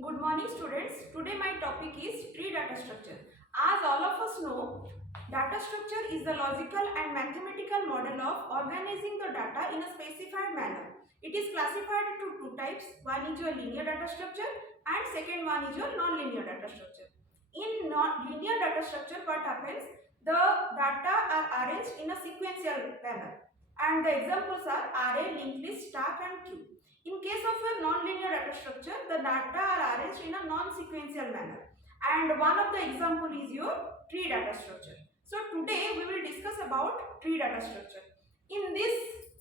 Good morning students. Today my topic is tree data structure. As all of us know, data structure is the logical and mathematical model of organizing the data in a specified manner. It is classified into two types. One is your linear data structure and second one is your non-linear data structure. In non-linear data structure, what happens? The data are arranged in a sequential manner and the examples are array, linked list, stack and queue. In case of a non-linear data structure, the data are arranged in a non-sequential manner and one of the example is your tree data structure. So today we will discuss about tree data structure. In this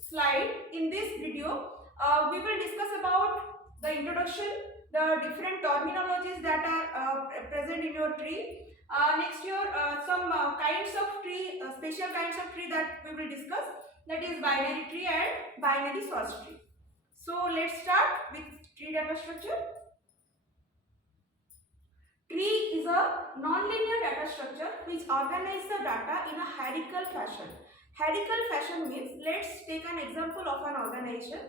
slide, in this video, we will discuss about the introduction, the different terminologies that are present in your tree. Next year, some kinds of tree, special kinds of tree that we will discuss, that is binary tree and binary search tree. So let's start with tree data structure. Tree is a non-linear data structure which organizes the data in a hierarchical fashion. Hierarchical fashion means, let's take an example of an organization.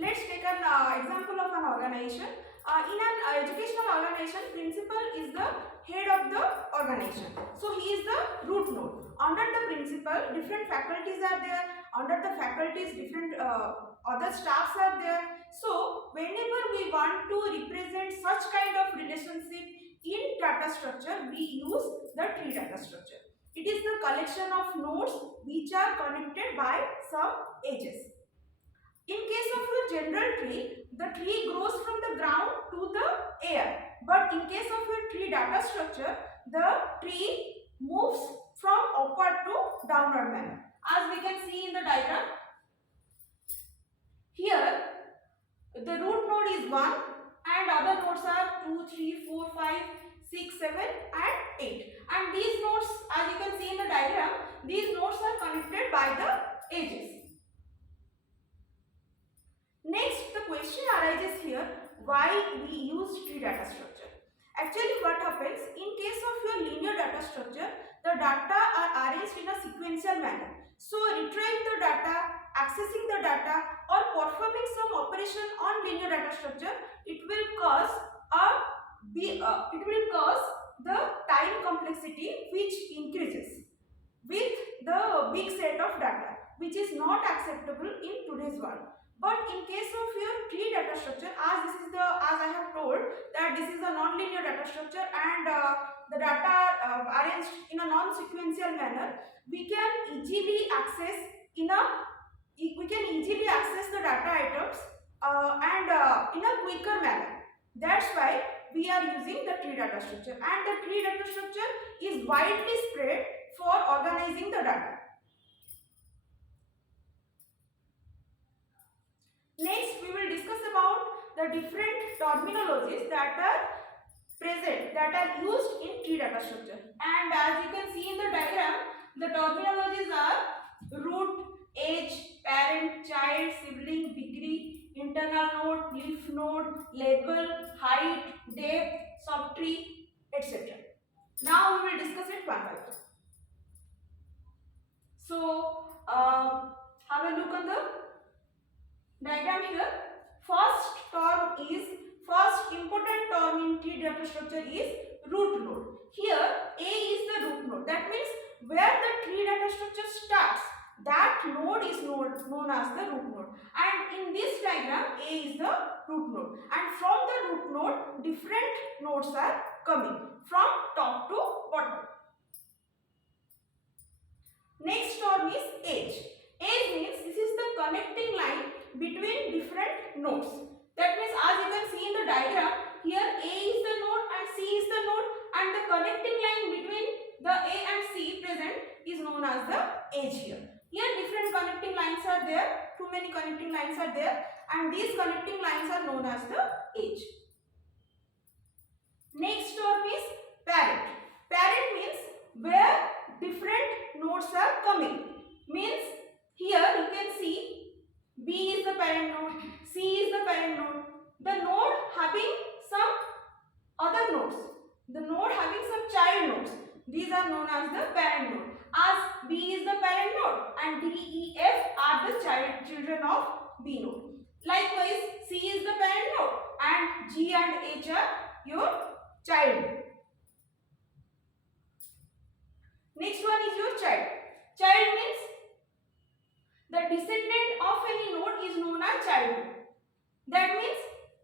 Let's take an example of an organization. In an educational organization, principal is the head of the organization. So he is the root node. Under the principal, different faculties are there. Under the faculties, different other staffs are there. So whenever we want to represent such kind of relationship in data structure, we use the tree data structure. It is the collection of nodes which are connected by some edges. In case of your general tree, the tree grows from the ground to the air. But in case of your tree data structure, the tree moves from upward to downward manner. As we can see in the diagram, here the root node is 1 and other nodes are 2, 3, 4, 5, 6, 7 and 8. And these nodes, as you can see in the diagram, these nodes are connected by the edges. Next, the question arises here, why we use tree data structure. Actually, what happens, in case of your linear data structure, the data are arranged in a sequential manner. So, retrieving the data, accessing the data or performing some operation on linear data structure, it will cause the time complexity which increases with the big set of data, which is not acceptable in today's world. But in case of your tree data structure, as I have told that this is a non-linear data structure and the data are arranged in a non-sequential manner, we can easily access the data items and in a quicker manner. That's why we are using the tree data structure, and the tree data structure is widely spread for organizing the data. Next, we will discuss about the different terminologies that are present, that are used in tree data structure. And as you can see in the diagram, the terminologies are root, edge, parent, child, sibling, degree, internal node, leaf node, label, height, depth, subtree, etc. Now we will discuss it one by one. So, have a look on the diagram here. First important term in tree data structure is root node. Here A is the root node. That means where the tree data structure starts, that node is known as the root node. And in this diagram, A is the root node. And from the root node, different nodes are coming from top to bottom. Next term is edge. Edge means this is the connecting line between different nodes. That means, as you can see in the diagram, here A is the node and C is the node, and the connecting line between the A and C present is known as the edge here. Here different connecting lines are there, too many connecting lines are there, and these connecting lines are known as the edge. Next term is parent. Parent means where different nodes are coming. Means here you can see B is the parent node, C is the parent node. The node having some other nodes. The node having some child nodes. These are known as the parent node. As B is the parent node and D, E, F are the children of B node. Likewise, C is the parent your child. Next one is your child. Child means the descendant of any node is known as child. That means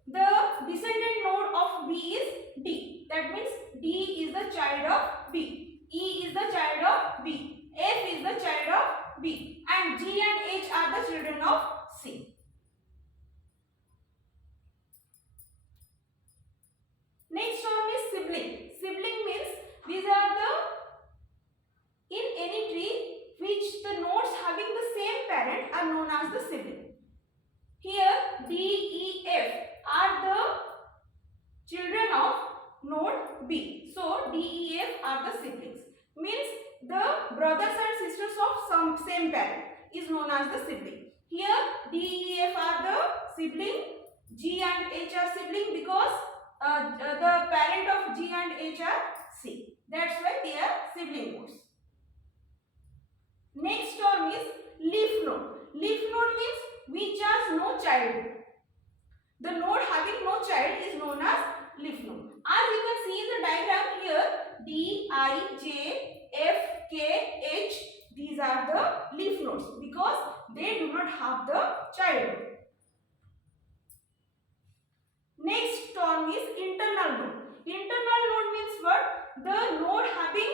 the descendant node of B is D. That means D is the child of B. E is the child of B. F is the child of B. And G and H are the children of C. Next one is sibling. Sibling means these are the in any tree which the nodes having the same parent are known as the sibling. Here D, E, F are the children of node B. So D, E, F are the siblings. Means the brothers and sisters of some same parent is known as the sibling. Here D, E, F are the sibling. G and H are sibling because the parent of G and H are C. That's why they are sibling nodes. Next term is leaf node. Leaf node means which has no child. The node having no child is known as leaf node. As you can see in the diagram here, D, I, J, F, K, H, these are the leaf nodes because they do not have the child. Next term is internal node. Internal node means what? The node having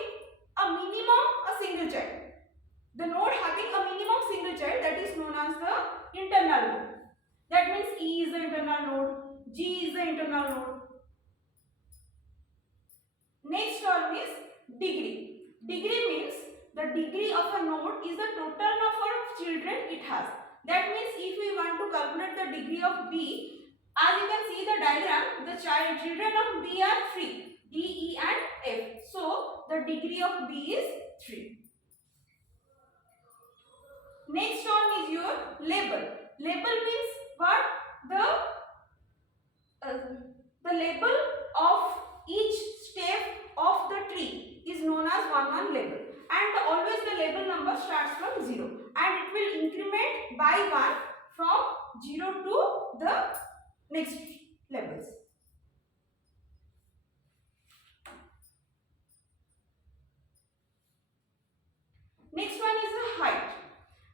a minimum a single child. The node having a minimum single child, that is known as the internal node. That means E is the internal node, G is the internal node. Next term is degree. Degree means the degree of a node is the total number of children it has. That means if we want to calculate the degree of B, as you can see the diagram, the children of B are 3, D, E and F. So the degree of B is 3. Next one is your label. Label means what? The label of each step of the tree is known as one label, and always the label number starts from 0 and it will increment by 1 from 0 to the next levels. Next one is the height.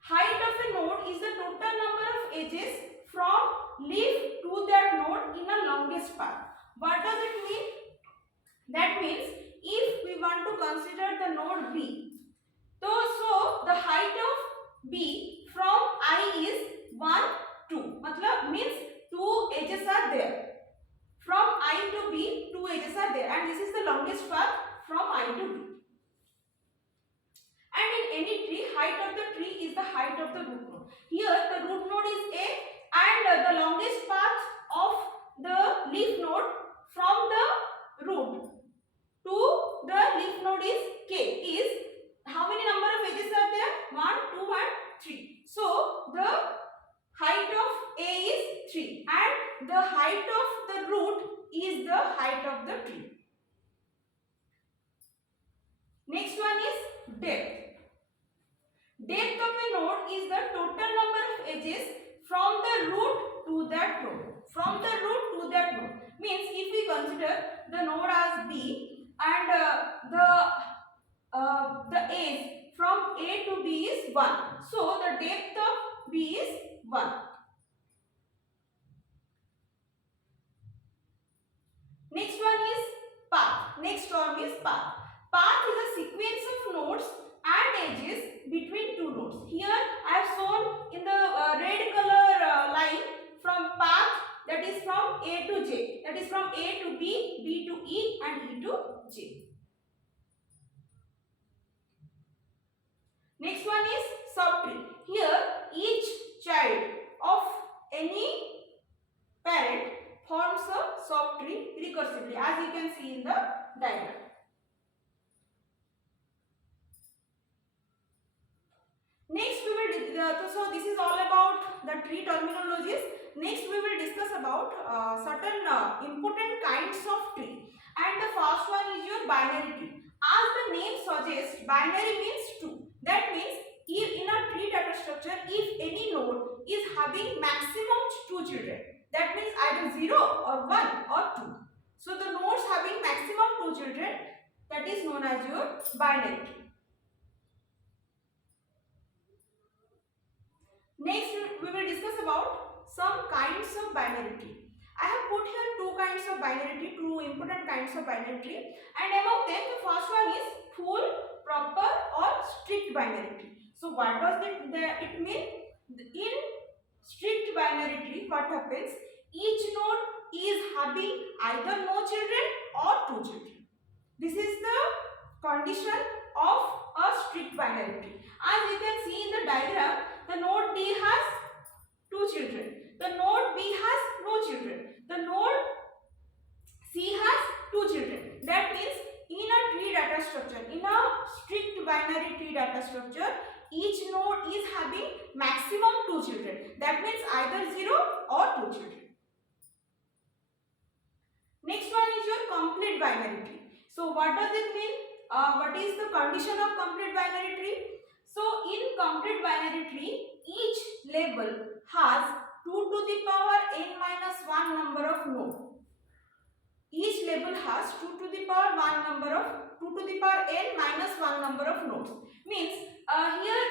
Height of a node is the total number of edges from leaf to that node in a longest path. What does it mean? That means if we want to consider the node B, so the height of B from I is 1, 2. Matlab means 2 edges are there. From I to B, 2 edges are there, and this is the longest path from I to B. And in any tree, height of the tree is the height of the root node. Here the root node is A, and the longest path of the leaf node from the root to the leaf node is K is how many number of edges are there? 1, 2 and 3. So the height of A is 3 and the height of the root is the height of the tree. Next one is depth. Depth of a node is the total number of edges from the root to that node. From the root to that node means if we consider the node as B and the edge from A to B is 1. So the depth of B is 1. Next one is path. Next term is path. Path is a sequence of nodes and edges between two nodes. Here I have shown in the red color line from path, that is from A to J. That is from A to B, B to E and E to J. Next one is subtree. Here each child of any parent forms a subtree recursively, as you can see in the diagram. Next we will so this is all about the tree terminologies. Next we will discuss about certain important kinds of tree, and the first one is your binary tree. As the name suggests, binary means 2. That means if in a tree data structure, if any node is having maximum 2 children, that means either 0 or 1 or 2. So the nodes having maximum 2 children, that is known as your binary tree. Next we will discuss about some kinds of binary tree. I have put here two kinds of binary tree, two important kinds of binary tree, and among them the first one is full, proper or strict binary tree. So what does it mean? In strict binary tree, what happens? Each node is having either no children or 2 children. This is the condition of a strict binary tree. As you can see in the diagram, the node D has 2 children, the node B has no children, the node C has 2 children. That means in a tree data structure, in a strict binary tree data structure, each node is having maximum 2 children. That means either 0 or 2 children. Next one is your complete binary tree. So what does it mean? What is the condition of complete binary tree? So in complete binary tree, each label has 2 to the power n minus 1 number of nodes. Each label has 2 to the power n minus 1 number of nodes. Means here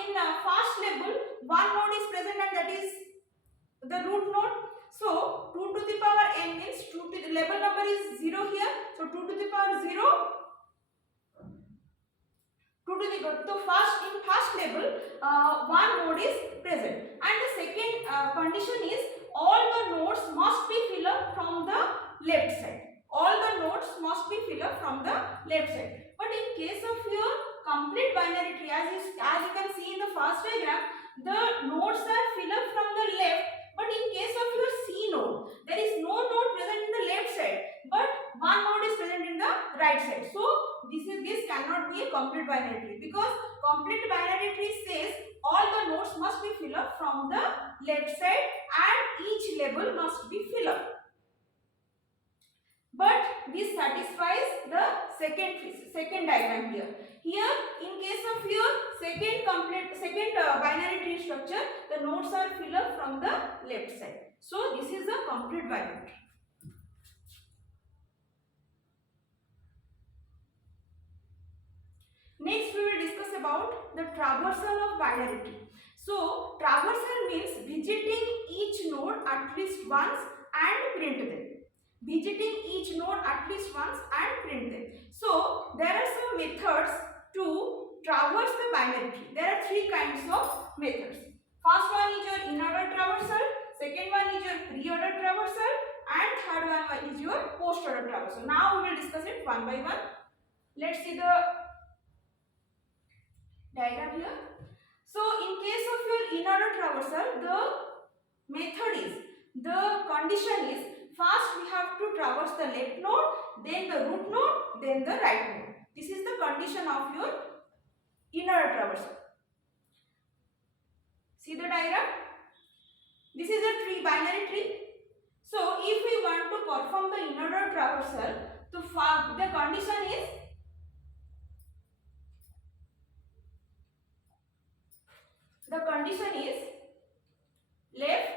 in first label, one node is present and that is the root node. So 2 to the power n means 2 to the label number is 0 here. So 2 to the power 0. So in first label, one node is present, and the second condition is all the nodes must be filled up from the left side. All the nodes must be filled up from the left side. But in case of your complete binary tree, as you can see in the first diagram, the nodes are filled up from the left. But in case of your C node, there is no node present in the left side, but one node is present in the right side. So this cannot be a complete binary tree, because complete binary tree says all the nodes must be filled up from the left side and each label must be filled up. But this satisfies the second diagram here. Here, in case of your second binary tree structure, the nodes are filled up from the left side. So this is a complete binary tree. Next we will discuss about the traversal of binary tree. So traversal means visiting each node at least once and print them. Visiting each node at least once and print them. So there are some methods to traverse the binary tree. There are three kinds of methods. First one is your in-order traversal, second one is your pre-order traversal, and third one is your post-order traversal. Now we will discuss it one by one. Let's see the diagram here. So in case of your in-order traversal, the method is, the condition is, first we have to traverse the left node, then the root node, then the right node. This is the condition of your in-order traversal. See the diagram? This is a binary tree. So if we want to perform the in-order traversal, the condition is, left,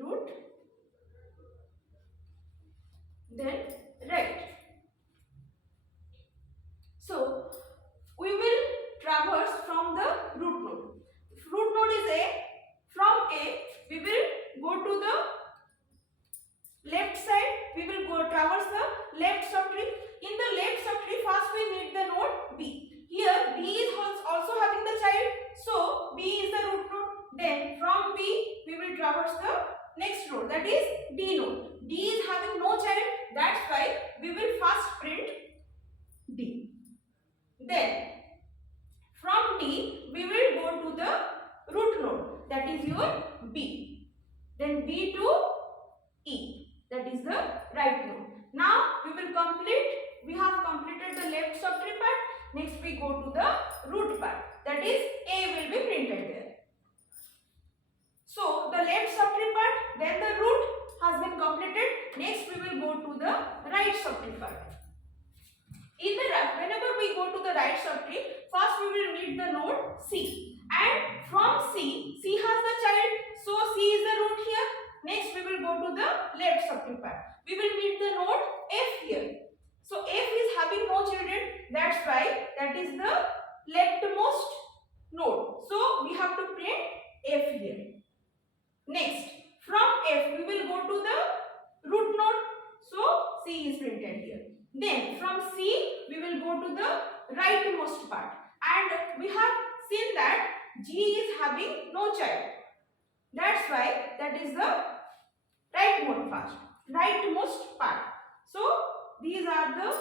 root, then right. So we will traverse from the root node. Root node is A. From A we will go to the left side. We will traverse the left subtree. In the left subtree, first we meet the node B. Here B is also having the child, so B is the root node. Then from B we will traverse the next node, that is D node. D is having no child, that's why we will first print D. Then from D we will go to the root node, that is your B. Then B to E, that is the right node. Now we will complete. We have completed the left subtree part. Next we go to the root part, that is A will be printed there. So the left subtree part, then the root has been completed. Next we will go to the right subtree part. Whenever we go to the right subtree, first we will meet the node C, and from C has the child, go to the left subtree part. We will meet the node F here. So F is having no children, that's why that is the leftmost node. So we have to print F here. Next, from F we will go to the root node. So C is printed here. Then from C we will go to the rightmost part. And we have seen that G is having no child. That's why that is the rightmost part. So these are the,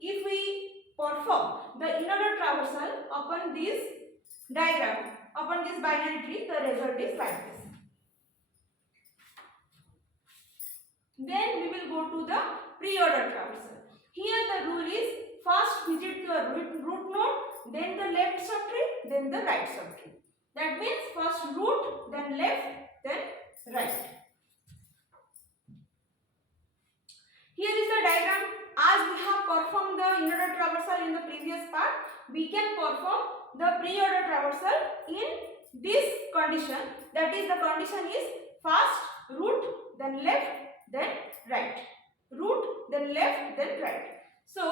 if we perform the inner dot traversal upon this diagram, upon this binary tree, the result is like this. Then we will go to the pre-order traversal. Here the rule is first visit the root node, then the left subtree, then the right subtree. That means first root, then left, then right. Here is the diagram. As we have performed the inner dot traversal in the previous part, we can perform the pre-order traversal in this condition. That is, the condition is first root, then left, then right. Root, then left, then right. So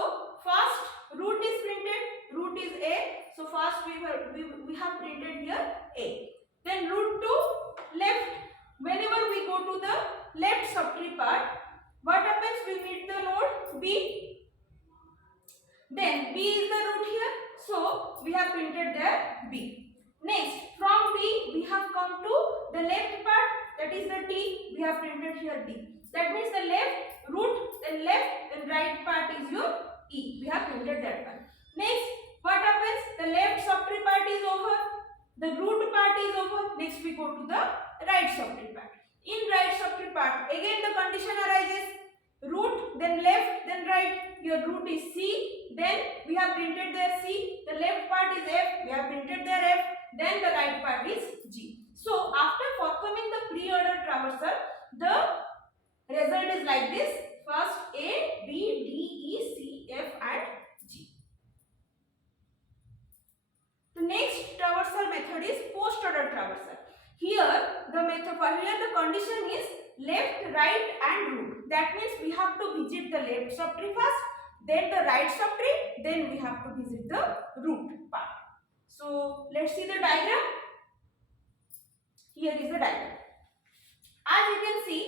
first root is printed. Root is A. So first we have printed here A. Then root to left. Whenever we go to the left subtree part, what happens? We meet the node B. Then B is the root here. So we have printed there B. Next, from B we have come to the left part. That is the T. We have printed here D. That means the left root, then left, then right part is your E. We have printed that one. Next, what happens? The left subtree part is over. The root part is over. Next we go to the right subtree part. In right subtree part, again the condition arises. Root, then left, then right. Your root is C. Then we have printed there C. The left part is F. We have printed there F. Then the right part is G. So after performing the pre-order traversal, the result is like this. First A, B, D, E, C, F and G. The next traversal method is post-order traversal. Here the condition is left, right and root. That means we have to visit the left subtree first, then the right subtree, then we have to visit the root part. So let's see the diagram. Here is the diagram. As you can see,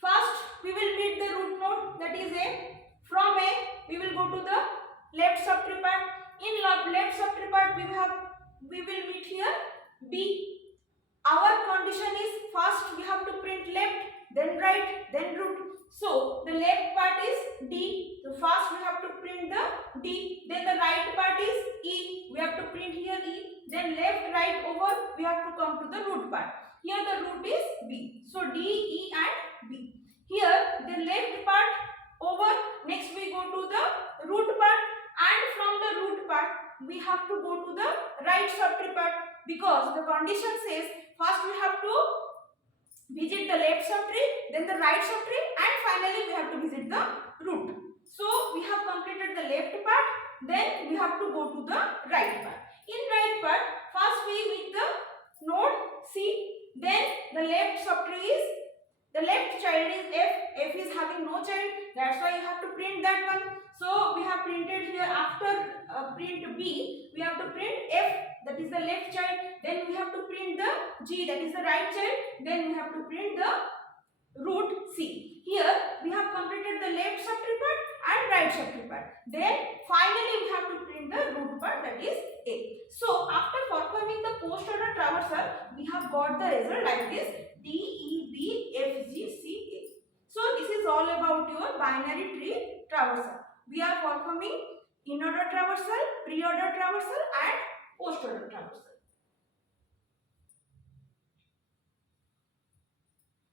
first we will meet the root node, that is A. From A we will go to the left subtree part. In left subtree part we will meet here B. Our condition is first we have to print left, then right, then root. So the left part is D. So first we have to print the D. Then the right part is E. We have to print here E. Then left, right over. We have to come to the root part. Here the root is B. So D, E and B. Here the left part over. Next we go to the root part. And from the root part we have to go to the right subtree part, because the condition says first we have to visit the left subtree, then the right subtree and finally we have to visit the root. So we have completed the left part, then we have to go to the right part. In right part, first we meet the node C, then the left subtree is, the left child is F. F is having no child, that's why you have to print that one. So we have printed here after print B, we have to print F, that is the left child. Then we have to print the G, that is the right child. Then we have to print the root C. Here we have completed the left subtree part and right subtree part. Then finally we have to print the root part, that is A. So after performing the post-order traversal, we have got the result like this: D, E, B, F, G, C, A. So this is all about your binary tree traversal. We are performing in-order traversal, pre-order traversal and post-order traversal.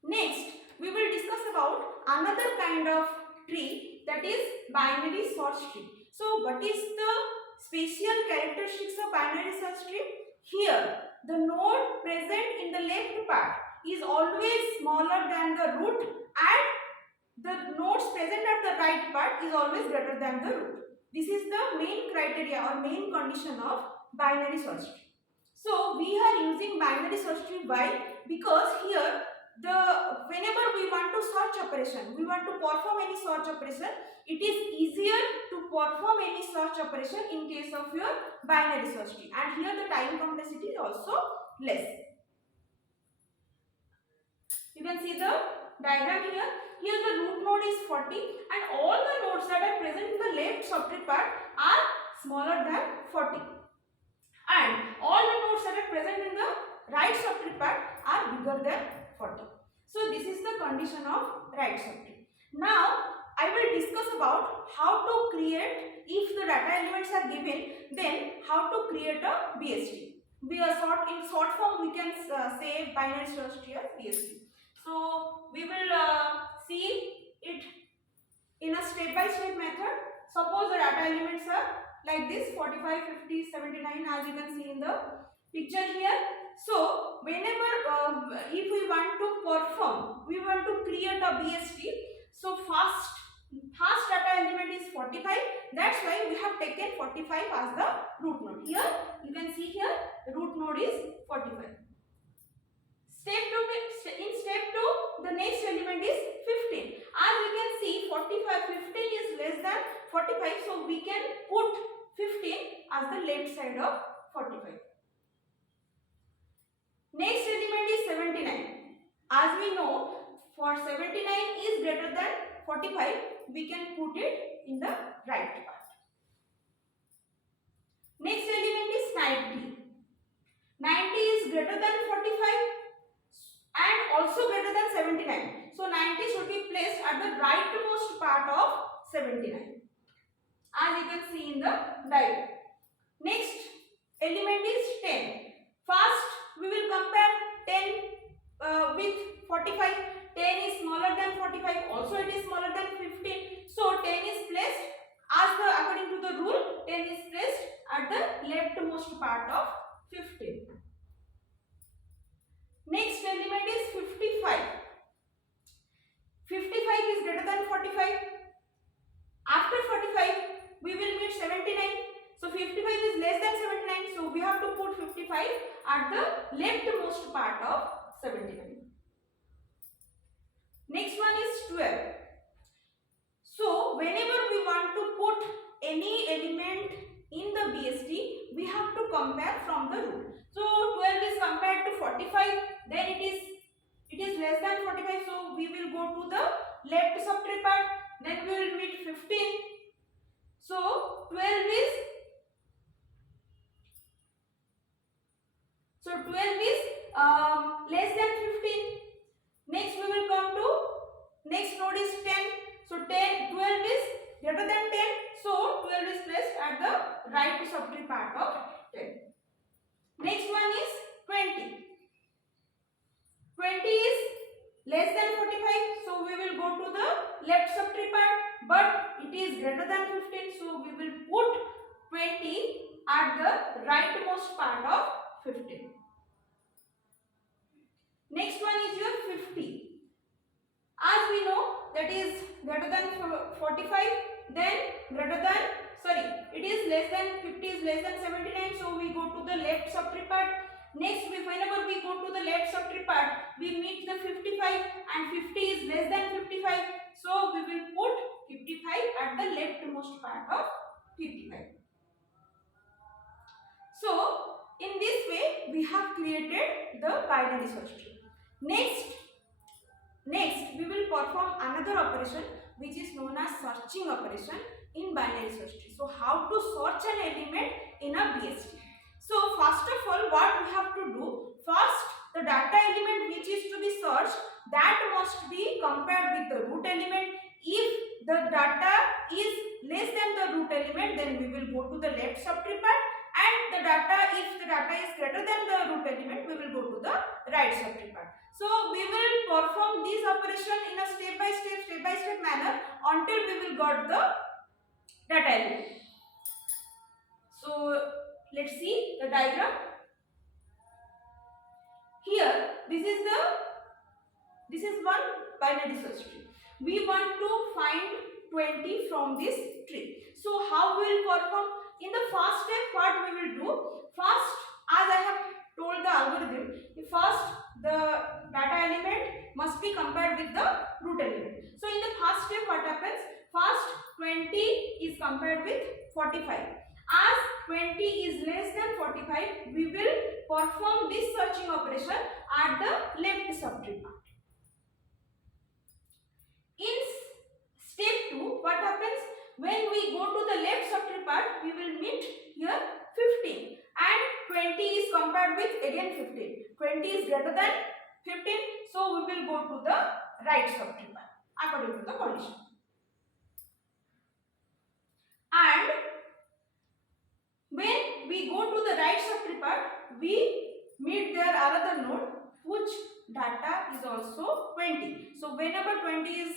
Next, we will discuss about another kind of tree, that is binary search tree. So what is the special characteristics of binary search tree? Here, the node present in the left part is always smaller than the root, and the nodes present at the right part is always greater than the root. This is the main criteria or main condition of binary search tree. So we are using binary search tree. Why? Because here whenever we want to search operation, we want to perform any search operation, it is easier to perform any search operation in case of your binary search tree, and here the time complexity is also less. You can see the diagram here. Here the root node is 40 and all the nodes that are present in the left subtree part are smaller than 40, and all the nodes that are present in the right subtree part are bigger than 40. So this is the condition of right subtree. Now I will discuss about how to create, if the data elements are given, then how to create a BST. In short form we can say binary search tree as BST. So we will see it in a step-by-step method. Suppose the data elements are like this, 45, 50, 79, as you can see in the picture here. So whenever if we want to perform, we want to create a BST. So first data element is 45. That's why we have taken 45 as the root node. Here you can see here the root node is 45. In step 2, the next element is 15. As you can see, 15 is less than 45, so we can put 15 as the left side of 45. Next element is 79. As we know, for 79 is greater than 45, we can put it in the right part. Next element is 90. 90 is greater than 45 and also greater than 79. So 90 should be placed at the rightmost part of 79, as you can see in the diagram. Next element is 10. First we will compare 10 with 45. 10 is smaller than 45, also it is smaller than 15. So 10 is placed according to the rule, 10 is placed at the leftmost part of 15. Next element is 55. 55 is greater than 45. After 45, we will meet 79. So 55 is less than 79. So we have to put 55 at the leftmost part of 79. Next one is 12. So whenever we want to put any element in the BST, we have to compare from the rule. So 12 is compared to 45, then it is less than 45, so we will go to the left subtree part, then we will meet 15. So 12 is less than 15. Next we will come to next node is 10. So 12 is greater than 10, so 12 is placed at the right subtree part of 10. Next one is 20. 20 is less than 45, so we will go to the left subtree part, but it is greater than 15, so we will put 20 at the rightmost part of 15. Next one is your 50. As we know, that is greater than 45, then it is less than 50 is less than 79, so we go to the left subtree part. Next, whenever we go to the left subtree part, we meet the 55 and 50 is less than 55, so we will put 55 at the leftmost part of 55. So in this way we have created the binary search tree. Next we will perform another operation which is known as searching operation in binary search tree. So how to search an element in a BST. So first of all, what we have to do, first the data element which is to be searched, that must be compared with the root element. If the data is less than the root element, then we will go to the left subtree part, and if the data is greater than the root element, we will go to the right subtree part. So we will perform this operation in a step by step manner until we will got the data element. So let's see the diagram. Here this is one binary search tree. We want to find 20 from this tree. So how we will perform? In the first step, what we will do? First, as I have told the algorithm, first the data element must be compared with the root element. So in the first step what happens? First 20 is compared with 45. As 20 is less than 45, we will perform this searching operation at the left subtree part. In step 2, what happens? When we go to the left subtree part, we will meet here 15 and 20 is compared with again 15. 20 is greater than 15, so we will go to the right subtree part according to the condition. And when we go to the right subtree part, we meet there another node which data is also 20. So whenever 20 is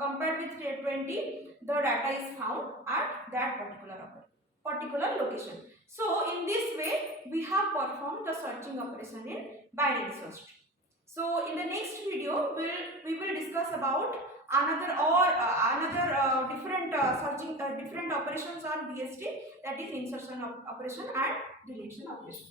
compared with 20, the data is found at that particular location. So in this way, we have performed the searching operation in binary search tree. So in the next video, we will discuss about another different different operations on BST, that is insertion operation and deletion operation.